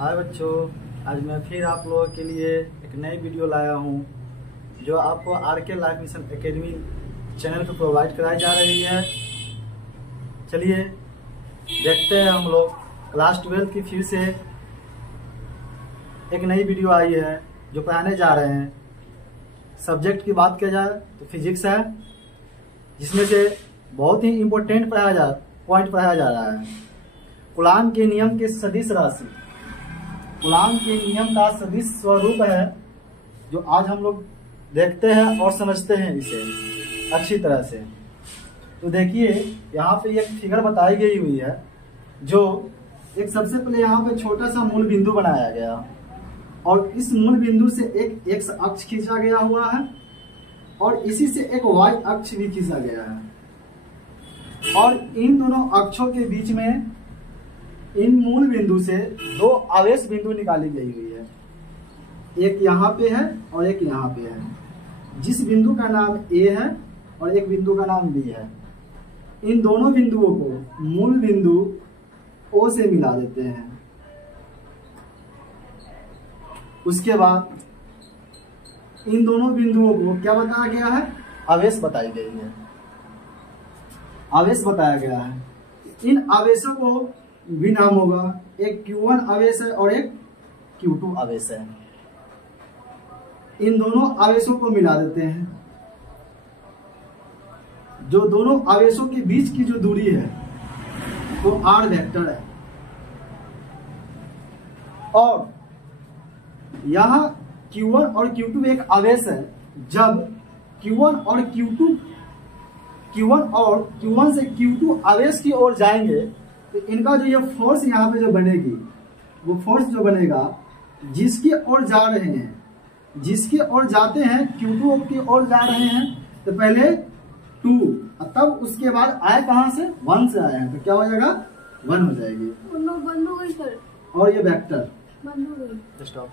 हाय बच्चों, आज मैं फिर आप लोगों के लिए एक नई वीडियो लाया हूँ जो आपको RK Life Mission Academy channel पर प्रोवाइड कराई जा रही है। चलिए देखते हैं हम लोग क्लास 12 की फिर से एक नई वीडियो आई है जो पढ़ाने जा रहे हैं। सब्जेक्ट की बात किया जाए तो फिजिक्स है, जिसमें से बहुत ही इम्पोर्टेंट पॉइंट पढ़ाया जा रहा है। कूलॉम के नियम के सदिश राशि, कूलॉम के नियम का सदिश स्वरूप है जो आज हम लोग देखते हैं और समझते हैं इसे अच्छी तरह से। तो देखिए यहाँ पे एक फिगर बताई गई हुई है जो एक सबसे पहले यहाँ पे छोटा सा मूल बिंदु बनाया गया और इस मूल बिंदु से एक एक्स अक्ष खींचा गया हुआ है और इसी से एक वाई अक्ष भी खींचा गया है और इन दोनों अक्षों के बीच में इन मूल बिंदु से दो आवेश बिंदु निकाली गई हुई है। एक यहाँ पे है और एक यहाँ पे है। जिस बिंदु का नाम ए है और एक बिंदु का नाम बी है, इन दोनों बिंदुओं को मूल बिंदु ओ से मिला देते हैं। उसके बाद इन दोनों बिंदुओं को क्या बताया गया है? आवेश बताई गई है, आवेश बताया गया है। इन आवेशों को भी नाम होगा, एक Q1 आवेश है और एक Q2 आवेश है। इन दोनों आवेशों को मिला देते हैं। जो दोनों आवेशों के बीच की जो दूरी है वो R वेक्टर है और यहां Q1 और Q2 एक आवेश है। जब Q1 और Q1 से Q2 आवेश की ओर जाएंगे तो इनका जो ये फोर्स यहाँ पे जो बनेगी, वो फोर्स जो बनेगा जिसकी ओर जा रहे हैं, जिसकी ओर जाते हैं Q2 की ओर जा रहे हैं तो पहले 2 तब उसके बाद आए कहां से? 1 से आए हैं तो क्या हो जाएगा? 1 हो जाएगी। बंद हो गई सर। और ये वेक्टर बंद हो गई। स्टॉप।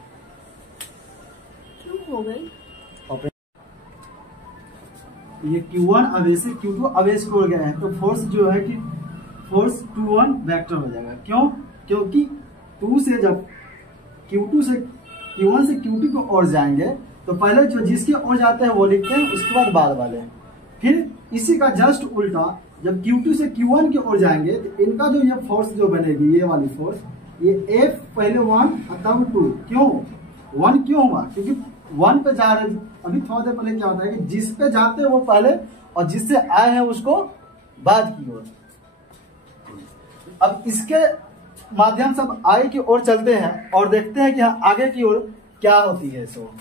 क्यों हो गई? ये Q1 आवेश से Q2 आवेश की ओर गए हैं तो फोर्स जो है कि फोर्स 2-1 वेक्टर हो जाएगा। क्यों? क्योंकि 2 से जब Q1 से Q2 की ओर जाएंगे तो पहले जो जिसके ओर जाते हैं वो लिखते हैं, उसके बाद वाले। फिर इसी का जस्ट उल्टा जब Q2 से Q1 की ओर जाएंगे तो इनका जो ये फोर्स जो बनेगी, ये वाली फोर्स, ये F पहले 1 तब 2। क्यों 1 क्यों हुआ? क्योंकि 1 पे जा रहे। अभी थोड़ा देर पहले क्या होता है कि जिस पे जाते हैं वो पहले और जिससे आए हैं उसको बाद की ओर। अब इसके माध्यम से अब आगे की ओर चलते हैं और देखते हैं कि आगे की ओर क्या होती है। सो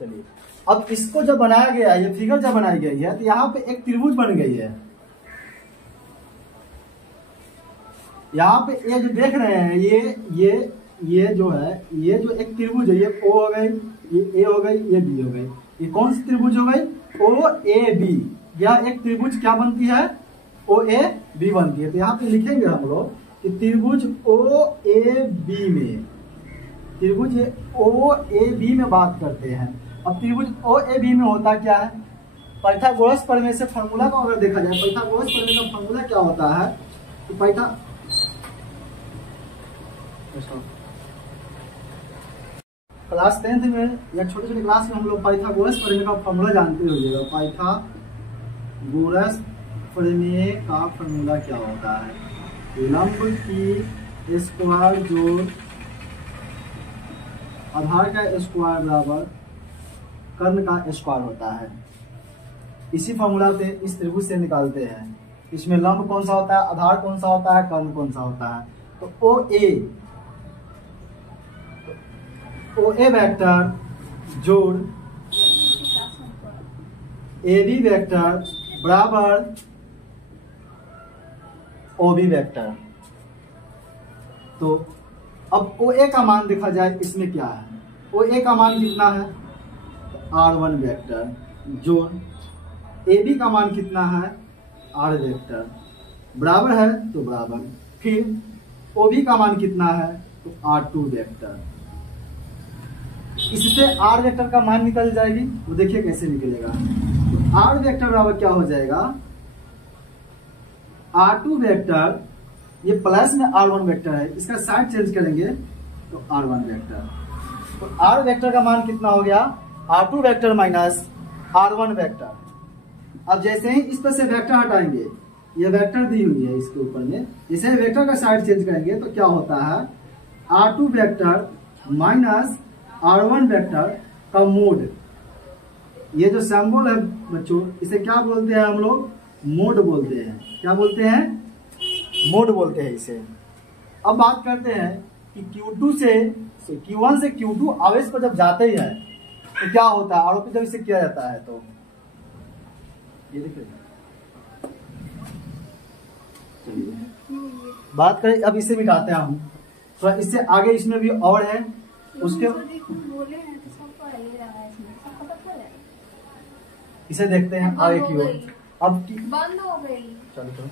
चलिए, अब इसको जब बनाया गया है, ये फिगर जब बनाई गई है तो यहाँ पे एक त्रिभुज बन गई है। यहाँ पे ये जो देख रहे हैं ये जो है, ये जो एक त्रिभुज है, ये O हो गई, ये A हो गई, ये B हो गई। ये कौन सी त्रिभुज हो गई? OAB। यह एक त्रिभुज क्या बनती है? OAB बनती है। तो यहाँ पे लिखेंगे हम लोग कि त्रिभुज OAB में, त्रिभुज OAB में बात करते हैं। अब त्रिभुज OAB में होता क्या है? पाइथागोरस प्रमेय से फॉर्मूला को अगर देखा जाए, पाइथागोरस प्रमेय का फॉर्मूला क्या होता है? तो क्लास 10th में या छोटे क्लास में हम लोग पाइथागोरस प्रमेय का फॉर्मूला जानते होंगे। पाइथागोरस प्रमेय का फॉर्मूला क्या होता है? लंब की स्क्वायर जोड़ आधार का स्क्वायर बराबर कर्ण का स्क्वायर होता है। इसी फॉर्मूला से इस त्रिभुज से निकालते हैं। इसमें लंब कौन सा होता है, आधार कौन सा होता है, कर्ण कौन सा होता है? तो OA वेक्टर जोड़ AB वेक्टर बराबर OB वेक्टर। तो अब OA का मान देखा जाए, इसमें क्या है? OA का मान कितना है? R1 वेक्टर जोड़ AB का मान कितना है? R वेक्टर बराबर है तो बराबर, फिर OB का मान कितना है? तो R2 वेक्टर। इससे R वेक्टर का मान निकल जाएगी। वो देखिए कैसे निकलेगा। तो R वेक्टर बराबर क्या हो जाएगा? R2 वेक्टर, ये प्लस में R1 वेक्टर है, इसका साइड चेंज करेंगे तो R1 वेक्टर। तो R वेक्टर का मान कितना हो गया, R2 vector minus R1 vector. अब जैसे ही इस पर से वेक्टर हटाएंगे, ये वेक्टर दी हुई है इसके ऊपर में, इसे वेक्टर का साइड चेंज करेंगे तो क्या होता है, R2 vector minus R1 vector का मोड। ये जो सिंबल है बच्चों, इसे क्या बोलते हैं हम लोग, मोड बोलते हैं। क्या बोलते हैं, मोड बोलते हैं इसे। अब बात करते हैं कि Q2 से Q1 से Q2 आवेश पर जब जाते ही है तो क्या होता है, आरोपित जब इसे किया जाता है तो ये देखिए। बात करें, अब इसे मिटाते हैं हम, तो इससे आगे इसमें भी और है उसके, इसे देखते हैं आगे की ओर। अब बंद हो गई। चलो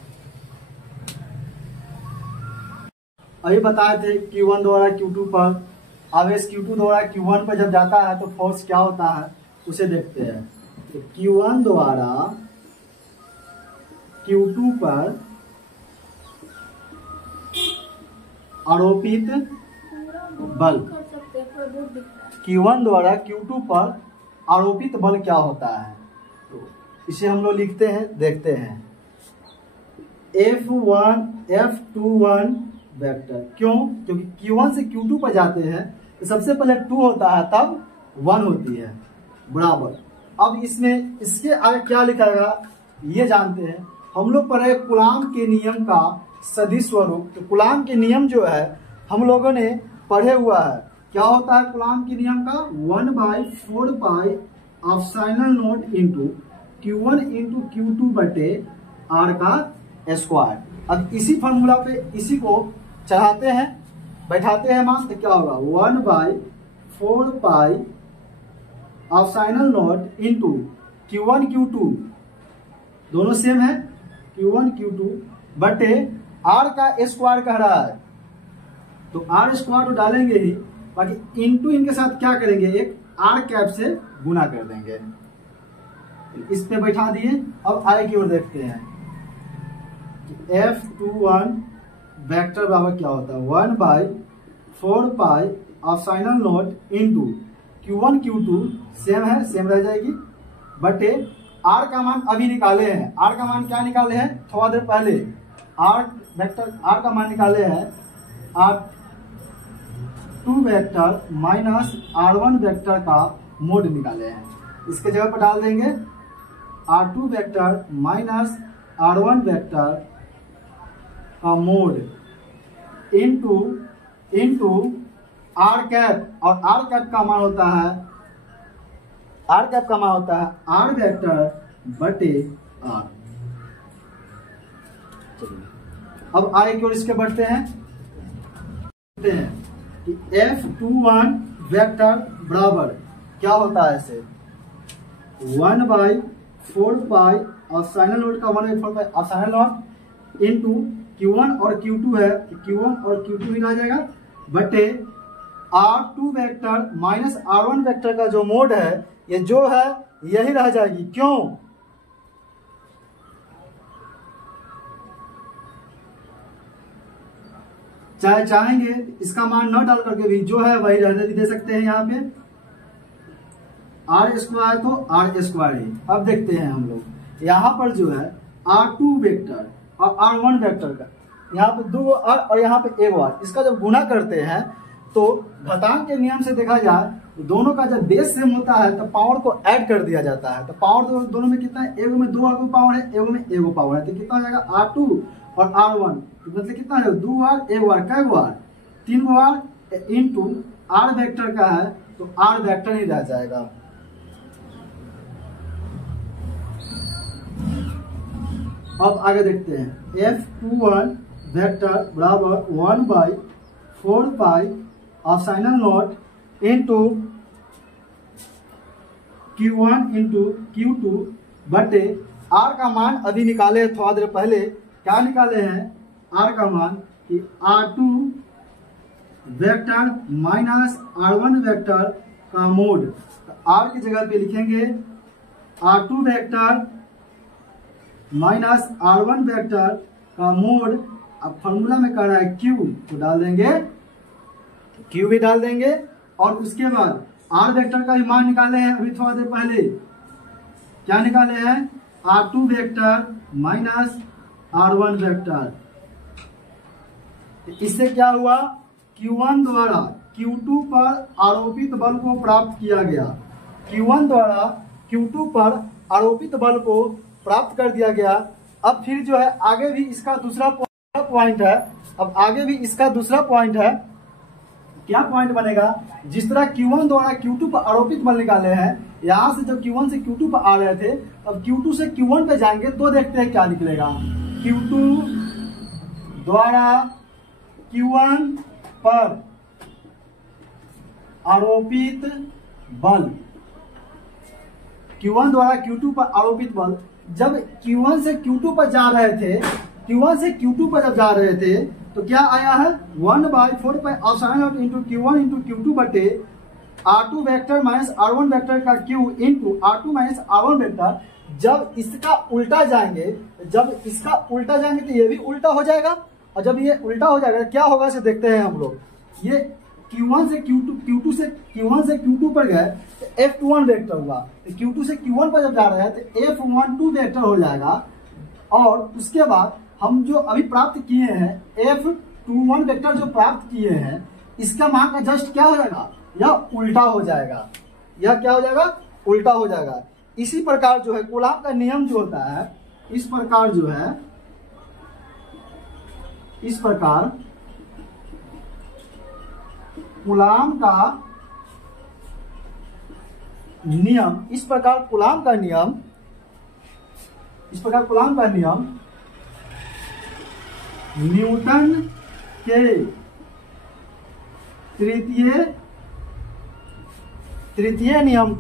अभी बताए थे Q1 द्वारा Q2 पर आवेश Q2 द्वारा Q1 पर जब जाता है तो फोर्स क्या होता है, उसे देखते हैं। तो Q1 द्वारा Q2 पर आरोपित बल, Q1 द्वारा Q2 पर आरोपित बल क्या होता है, तो इसे हम लोग लिखते हैं, देखते हैं। F21 वेक्टर, क्यों, क्योंकि Q1 से Q2 पर जाते हैं तो सबसे पहले 2 होता है तब 1 होती है, बराबर। अब इसमें इसके आगे क्या लिखाएगा ये जानते हैं हम लोग, पढ़े कूलाम के नियम का सदिश स्वरूप। तो कूलाम के नियम जो है हम लोगों ने पढ़े हुआ है, क्या होता है कूलाम के नियम का, 1/4 pi epsilon not into Q1 into Q2 बटे R का स्क्वायर। अब इसी फॉर्मूला पे इसी को चढ़ाते हैं, बैठाते हैं मान, तो क्या होगा, 1/4 pi epsilon not into Q1 Q2 दोनों सेम है, Q1 Q2 बटे R का स्क्वायर कह रहा है, तो R स्क्वायर तो डालेंगे ही, बाकी इंटू इनके साथ क्या करेंगे, एक R कैप से गुना कर देंगे। इस पे बैठा दिए। अब आगे की ओर देखते हैं, F21 वेक्टर बराबर क्या होता है, 1/4 pi epsilon not into Q1 Q2 same है, सेम रह जाएगी, बटे R का मान अभी निकाले हैं। R का मान क्या निकाले हैं, थोड़ा देर पहले R वेक्टर R का मान निकाले हैं, R2 vector minus R1 vector का मोड निकाले हैं। इसके जगह पर डाल देंगे R2 vector minus R1 vector का मोड इंटू R कैप, और R कैप का मान होता है, R कैप का मान होता है R वेक्टर बटे R। अब आगे की ओर इसके बढ़ते हैं कि F21 वेक्टर बराबर क्या होता है, इसे 1/4 पाई एप्सिलॉन नॉट का 1/4 pi epsilon not into Q1 और Q2 है, Q1 और Q2 भी आ जाएगा, बटे R2 vector minus R1 vector का जो मोड है, ये जो है यही रह जाएगी। क्यों, चाहे चाहेंगे इसका मान न डाल करके भी जो है वही रहने भी दे सकते हैं। यहाँ पे R स्क्वायर तो R स्क्वायर ही। अब देखते हैं हम लोग यहाँ पर जो है R2 वेक्टर और R1 वेक्टर का, यहाँ पे 2 R और यहाँ पे 1 R, इसका जब गुना करते हैं तो घातांक के नियम से देखा जाए तो दोनों का जब बेस सेम होता है तो पावर को ऐड कर दिया जाता है। तो पावर दोनों में कितना है, एगो में 2 पावर है, एगो में 1 पावर है, तो कितना हो जाएगा R2 और R1, तो मतलब कितना है 2 R 1 R, कै गो R, 3 गो R इंटू R वेक्टर का है तो R वेक्टर ही रह जाएगा। अब आगे देखते हैं F21 वेक्टर बराबर 1/4 pi epsilon not into Q1 into Q2 बटे R का मान अभी निकाले थोड़ा देर पहले, क्या निकाले हैं R का मान कि R2 vector minus R1 vector का मोड, R की जगह पे लिखेंगे R2 vector minus R1 vector का मोड। अब फॉर्मूला में कह रहा है Q, तो डाल देंगे क्यू भी डाल देंगे और उसके बाद आर वेक्टर का भी मान निकाले हैं अभी थोड़ा देर पहले। क्या निकाले हैं? R2 vector minus R1 vector. इससे क्या हुआ? Q1 द्वारा Q2 पर आरोपित बल को प्राप्त किया गया। Q1 द्वारा Q2 पर आरोपित बल को प्राप्त कर दिया गया। अब फिर जो है आगे भी इसका दूसरा पॉइंट है। अब आगे भी इसका दूसरा पॉइंट है। क्या पॉइंट बनेगा? जिस तरह Q1 द्वारा Q2 पर आरोपित बल निकाले हैं, यहां से जब Q1 से Q2 पर आ रहे थे, अब Q2 से Q1 पे जाएंगे तो देखते हैं क्या निकलेगा। Q2 द्वारा Q1 पर आरोपित बल, Q1 द्वारा Q2 पर आरोपित बल जब Q1 से Q2 पर जा रहे थे, Q1 से Q2 पर जब जा रहे थे तो क्या आया है? 1/4 इंटू Q1 इंटू Q2 बटे R2 vector minus R1 vector का Q into R2 minus R1 vector. जब इसका उल्टा जाएंगे, तो ये भी उल्टा हो जाएगा, और जब ये उल्टा हो जाएगा क्या होगा इसे देखते हैं हम लोग। ये Q1 से Q2 से Q1 से Q2 पर गए तो F21 वेक्टर हुआ, तो Q2 से Q1 पर जब जा रहे हैं तो F12 वेक्टर हो जाएगा। और उसके बाद हम जो अभी प्राप्त किए हैं F21 वेक्टर जो प्राप्त किए हैं, इसका मान का जस्ट क्या हो जाएगा? यह उल्टा हो जाएगा। यह क्या हो जाएगा? उल्टा हो जाएगा। इसी प्रकार जो है कूलाम का नियम जो होता है, इस प्रकार कूलाम का नियम, इस प्रकार कूलाम का नियम न्यूटन के तृतीय नियम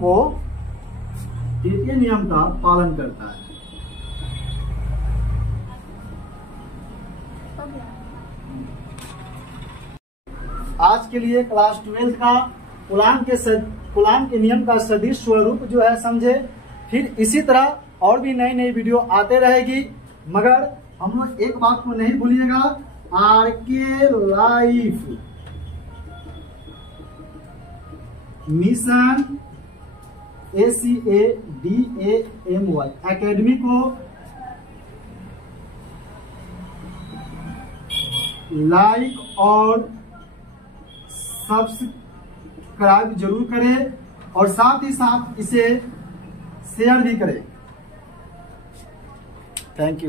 का पालन करता है। आज के लिए क्लास 12 का कूलाम के नियम का सदिश स्वरूप जो है समझे। फिर इसी तरह और भी नई नई वीडियो आते रहेगी, मगर हम लोग एक बात को नहीं भूलिएगा, RK Life Mission ACADAMY Academy को लाइक और सब्सक्राइब जरूर करें, और साथ ही साथ इसे शेयर भी करें। Thank you.